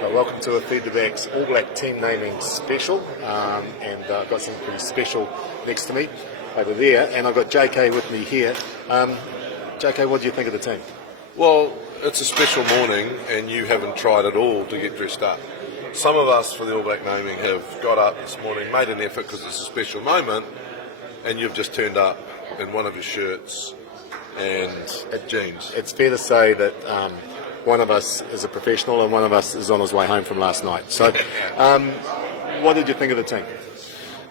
Welcome to a Feed the Backs All Black team naming special, and I've got something pretty special next to me over there, and I've got JK with me here. JK, what do you think of the team? Well, it's a special morning and you haven't tried at all to get dressed up. Some of us for the All Black naming have got up this morning, made an effort because it's a special moment, and you've just turned up in one of your shirts and jeans. It's fair to say that one of us is a professional and one of us is on his way home from last night. So, what did you think of the team?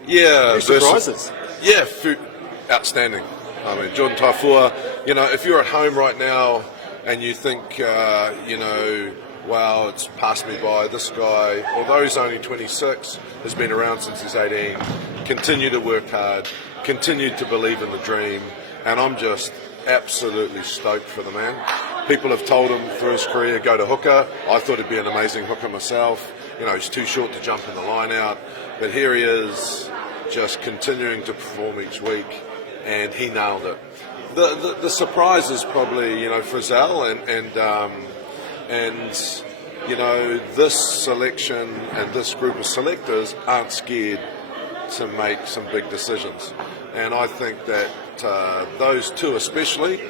Yeah, Any surprises? Outstanding. I mean, Jordan Taifua, if you're at home right now and you think, wow, it's passed me by, this guy, although he's only 26, has been around since he's 18, continued to work hard, continued to believe in the dream, and I'm just absolutely stoked for the man. People have told him through his career, go to hooker. I thought he'd be an amazing hooker myself. He's too short to jump in the line out, but here he is, just continuing to perform each week, and he nailed it. The surprise is probably, Frizzell and this selection and this group of selectors aren't scared to make some big decisions. And I think that those two especially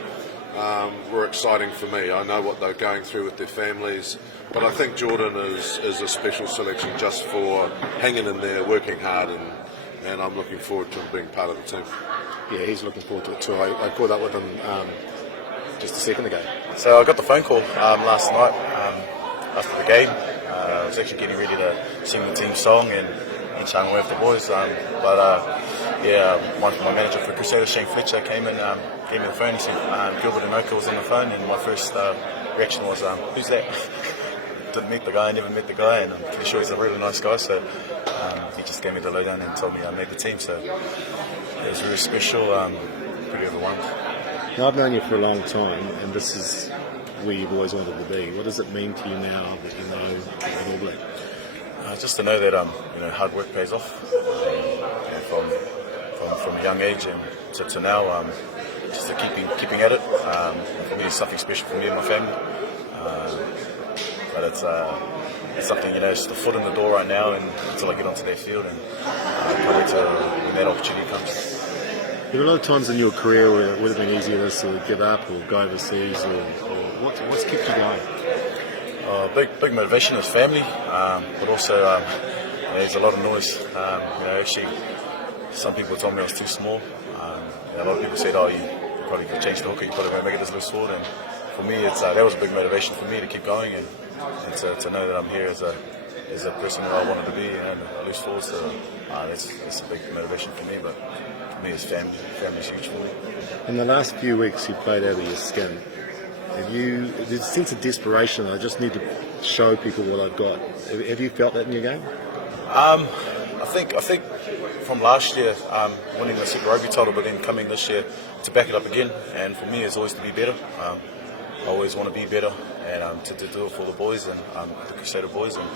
were exciting for me. I know what they're going through with their families, but I think Jordan is a special selection just for hanging in there, working hard, and I'm looking forward to him being part of the team. Yeah, he's looking forward to it too. I caught up with him just a second ago. So I got the phone call last night after the game. I was actually getting ready to sing the team song and chat away with the boys. My manager for Crusader, Shane Fletcher, came in, gave me the phone. He said Gilbert Anoka was on the phone, and my first reaction was, who's that? Didn't meet the guy, never met the guy, and I'm pretty sure he's a really nice guy. So he just gave me the lowdown and told me I made the team. So it was really special, pretty overwhelmed. Now, I've known you for a long time, and this is where you've always wanted to be. What does it mean to you now that you know you're All Black? Just to know that hard work pays off. From a young age and to now, just to keeping at it. For me, it's something special for me and my family. But it's something, it's the foot in the door right now, and until I get onto that field, and can't wait till when that opportunity comes. There are a lot of times in your career where it would have been easier to sort of give up or go overseas, or what's kept you going? Big motivation is family, but also there's a lot of noise. Actually, some people told me I was too small. A lot of people said, you probably could change the hooker, you probably won't make it as loose forward. And for me, that was a big motivation for me to keep going and to know that I'm here as a person who I wanted to be and a loose forward. So it's a big motivation for me, but for me, it's family. Family's huge for me. In the last few weeks, you played out of your skin. There's a sense of desperation. I just need to show people what I've got. Have you felt that in your game? I think from last year, winning the Super Rugby title, but then coming this year to back it up again. And for me, it's always to be better. I always want to be better, and to do it for the boys and the Crusader boys. And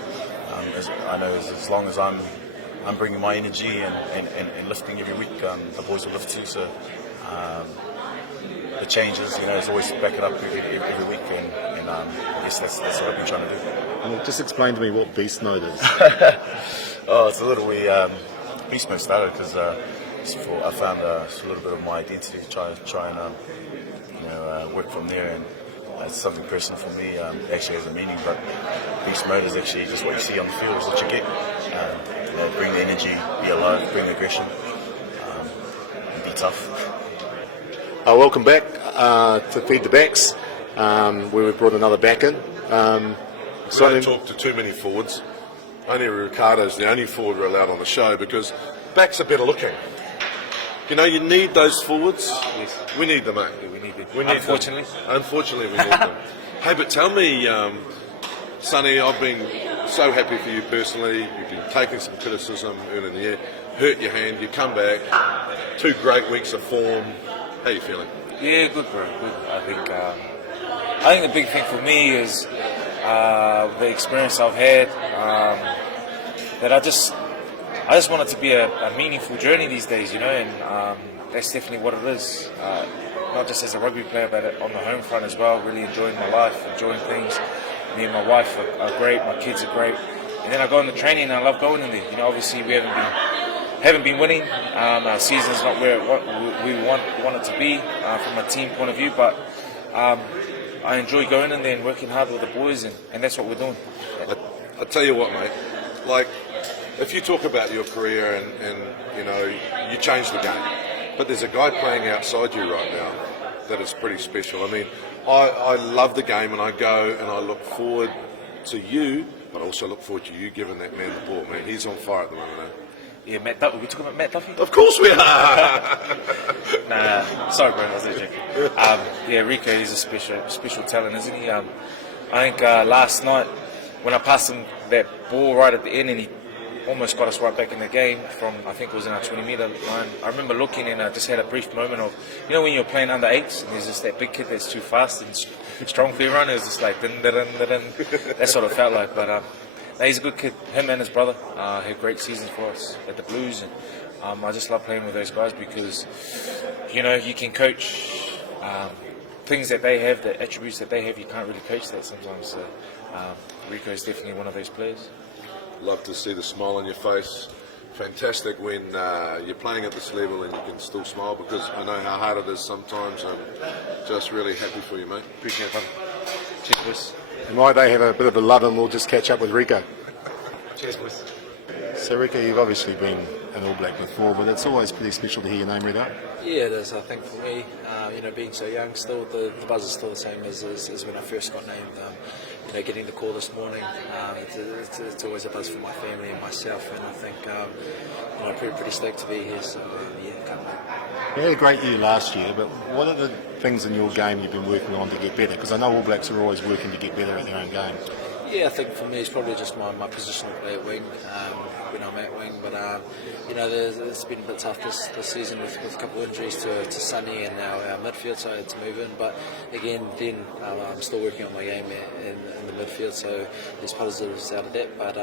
I know as long as I'm bringing my energy and lifting every week, the boys will lift too. So. The changes, is always to back it up every week, and I guess that's what I've been trying to do. Well, just explain to me what beast mode is. It's a little beast mode started because I found it's a little bit of my identity to try and work from there, and it's something personal for me. It actually has a meaning, but beast mode is actually just what you see on the field is what you get. Bring the energy, be alive, bring the aggression, and be tough. Welcome back to Feed the Backs, where we brought another back in. We don't talk to too many forwards. Only Ricardo's the only forward we're allowed on the show because backs are better looking. You need those forwards. Yes. We need them, mate. We need them. Unfortunately, we need them. Hey, but tell me, Sonny, I've been so happy for you personally. You've been taking some criticism early in the year. Hurt your hand, you come back. 2 great weeks of form. How are you feeling? Yeah, good, bro. Good. I think the big thing for me is the experience I've had. That I just want it to be a meaningful journey these days, and that's definitely what it is. Not just as a rugby player, but on the home front as well. Really enjoying my life, enjoying things. Me and my wife are great. My kids are great. And then I go in the training, and I love going in there. You know, obviously we haven't been winning. Our season's not where we want it to be from a team point of view. But I enjoy going in there and working hard with the boys, and that's what we're doing. I tell you what, mate. Like, if you talk about your career and you know you change the game, but there's a guy playing outside you right now that is pretty special. I mean, I love the game, and I go and I look forward to you, but I also look forward to you giving that man the ball, man. He's on fire at the moment, eh? Yeah, Matt Duffy. We're talking about Matt Duffy? Of course we are! Nah, sorry, bro. I was joking. Yeah, Rico, he's a special talent, isn't he? I think last night, when I passed him that ball right at the end, and he almost got us right back in the game from, I think it was in our 20-metre line. I remember looking, and I just had a brief moment of, you know, when you're playing under 8s, and there's just that big kid that's too fast and strong for your run, it was just like, dun, dun, dun, dun, dun. That's what it felt like. But no, he's a good kid. Him and his brother had great seasons for us at the Blues, and I just love playing with those guys because, you know, you can coach things that they have, the attributes that they have. You can't really coach that sometimes. So Rico is definitely one of those players. Love to see the smile on your face. Fantastic when you're playing at this level and you can still smile, because I know how hard it is sometimes. I'm just really happy for you, mate. Appreciate it, buddy. Cheers, boys. And why they have a bit of a love, and we'll just catch up with Rico. Cheers, boys. So Rico, you've obviously been an All Black before, but it's always pretty special to hear your name read out. Yeah, it is. I think for me, you know, being so young, still the buzz is still the same as when I first got named. You know, getting the call this morning, it's always a buzz for my family and myself, and I think you know, pretty stoked to be here. So yeah, can't wait. You had a great year last year, but what are the things in your game you've been working on to get better? Because I know All Blacks are always working to get better at their own game. Yeah, I think for me it's probably just my positional play at wing when I'm at wing. But you know, it's been a bit tough this season with a couple of injuries to Sonny and our midfield, so I had to move in. But again, then I'm still working on my game in the midfield, so there's positives out of that. But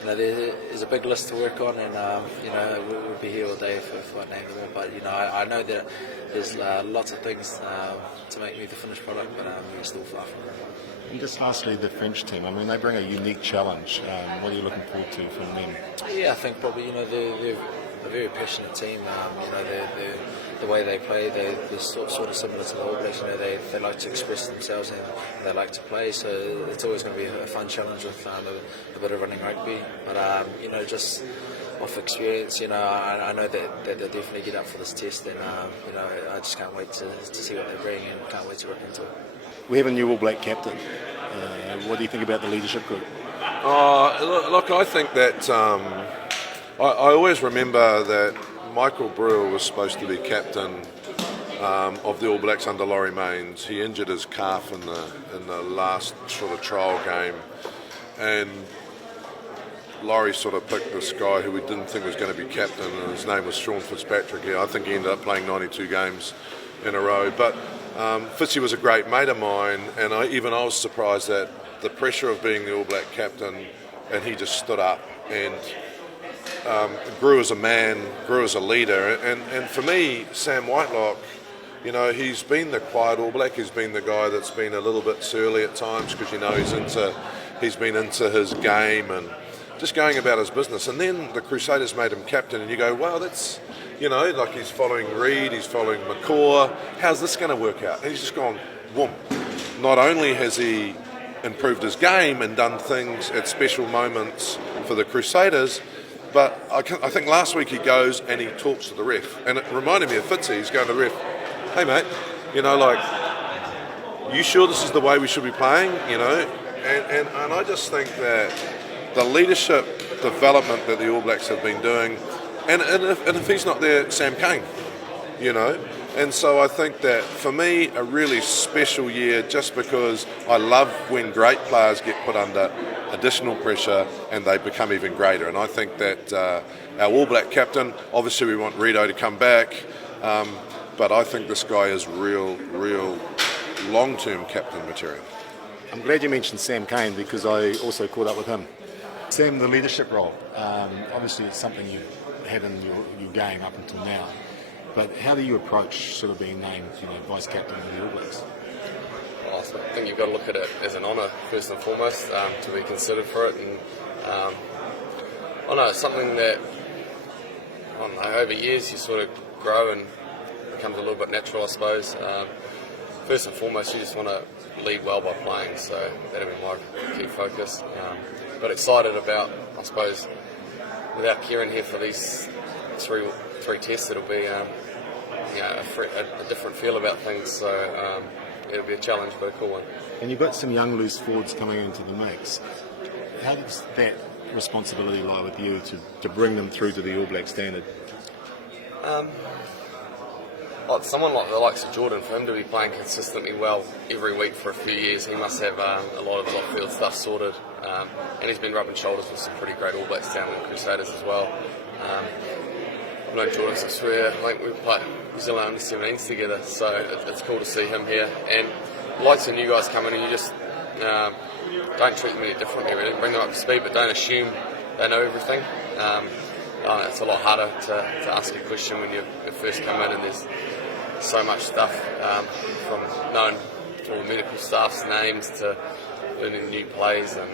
you know, there's a big list to work on, and you know, we'll be here all day if I name them all. But you know, I know that there's lots of things to make me the finished product, but we're still far from it. And just lastly, the French team. I mean, they bring a unique challenge. What are you looking forward to from them? Yeah, I think probably, you know, they're a very passionate team. You know, the way they play, they're sort of similar to the All Blacks. You know, they like to express themselves and they like to play. So it's always going to be a fun challenge with a bit of running rugby. But you know, just off experience, you know, I know that they'll definitely get up for this test, and you know, I just can't wait to see what they bring, and can't wait to rip into it. We have a new All Black captain. What do you think about the leadership group? Look, I think that I always remember that Michael Brewer was supposed to be captain of the All Blacks under Laurie Mains. He injured his calf in the last sort of trial game, and Laurie sort of picked this guy who we didn't think was going to be captain, and his name was Sean Fitzpatrick. I think he ended up playing 92 games in a row. But Fitzy was a great mate of mine, and I was surprised that the pressure of being the All Black captain, and he just stood up and grew as a man, grew as a leader. And for me, Sam Whitelock, you know, he's been the quiet All Black. He's been the guy that's been a little bit surly at times, because, you know, he's been into his game and just going about his business. And then the Crusaders made him captain, and you go, wow, that's, you know, like he's following Reid, he's following McCaw. How's this going to work out? And he's just gone, whoom. Not only has he improved his game and done things at special moments for the Crusaders, but I think last week he goes and he talks to the ref. And it reminded me of Fitzy. He's going to the ref, hey mate, you know, like, you sure this is the way we should be playing? You know, and I just think that the leadership development that the All Blacks have been doing, and if he's not there, Sam Cane, you know. And so I think that for me, a really special year, just because I love when great players get put under additional pressure and they become even greater. And I think that our All Black captain, obviously we want Rito to come back, but I think this guy is real long-term captain material. I'm glad you mentioned Sam Cane, because I also caught up with him. Sam, the leadership role, obviously it's something you have in your game up until now, but how do you approach sort of being named, you know, vice captain of the All Blacks? I think you've got to look at it as an honour first and foremost, to be considered for it, and I don't know, it's something that I don't know, over years you sort of grow and becomes a little bit natural, I suppose. First and foremost, you just want to lead well by playing, so that'll be my key focus. But excited about, I suppose, without Kirwan here for these three tests, it'll be a different feel about things. So it'll be a challenge, but a cool one. And you've got some young loose forwards coming into the mix. How does that responsibility lie with you to bring them through to the All Black standard? Like someone like the likes of Jordan, for him to be playing consistently well every week for a few years, he must have a lot of his off-field stuff sorted. And he's been rubbing shoulders with some pretty great All Blacks down in the Crusaders as well. I've known Jordan since I think we played New Zealand under-17s together, so it's cool to see him here. And like some new guys coming in, you just don't treat them any differently, really. Bring them up to speed, but don't assume they know everything. It's a lot harder to ask a question when you first come in, and there's so much stuff from knowing all the medical staff's names to learning new plays and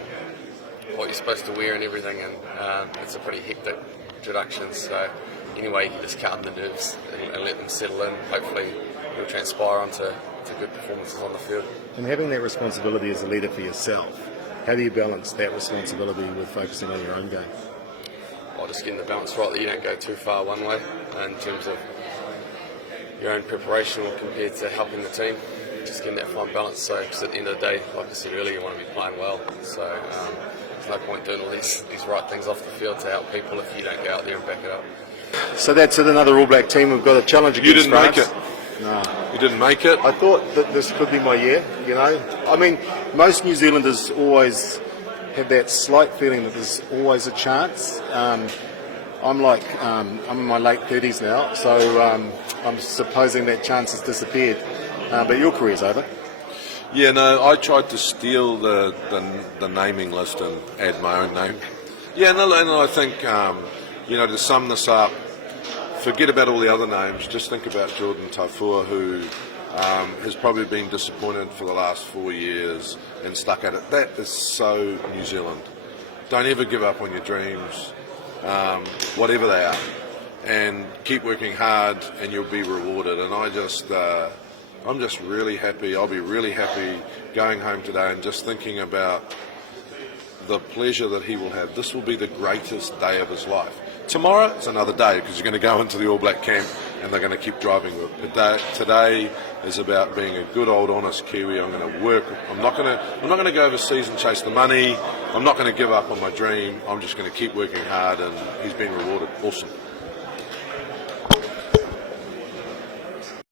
what you're supposed to wear and everything, and it's a pretty hectic introduction. So anyway, you just calm the nerves and let them settle in. Hopefully it'll transpire onto good performances on the field. And having that responsibility as a leader for yourself, how do you balance that responsibility with focusing on your own game? Well, just getting the balance right, that you don't go too far one way in terms of your own preparation compared to helping the team. Just getting that fine balance. So, because at the end of the day, like I said earlier, you want to be playing well. So there's no point doing all these right things off the field to help people if you don't go out there and back it up. So that's it, another All Black team. We've got a challenge against You didn't France. make it. No. You didn't make it. I thought that this could be my year, you know. I mean, most New Zealanders always have that slight feeling that there's always a chance. I'm in my late 30s now, so I'm supposing that chance has disappeared. But your career's over. Yeah, no, I tried to steal the naming list and add my own name. Yeah, no, I think, to sum this up, forget about all the other names, just think about Jordan Taufua, who has probably been disappointed for the last 4 years and stuck at it. That is so New Zealand. Don't ever give up on your dreams, whatever they are, and keep working hard and you'll be rewarded. And I'm just really happy. I'll be really happy going home today and just thinking about the pleasure that he will have. This will be the greatest day of his life. Tomorrow, it's another day because you're going to go into the All Black camp and they're going to keep driving with it. Today is about being a good old honest Kiwi. I'm going to work. I'm not going to go overseas and chase the money. I'm not going to give up on my dream. I'm just going to keep working hard, and he's been rewarded. Awesome.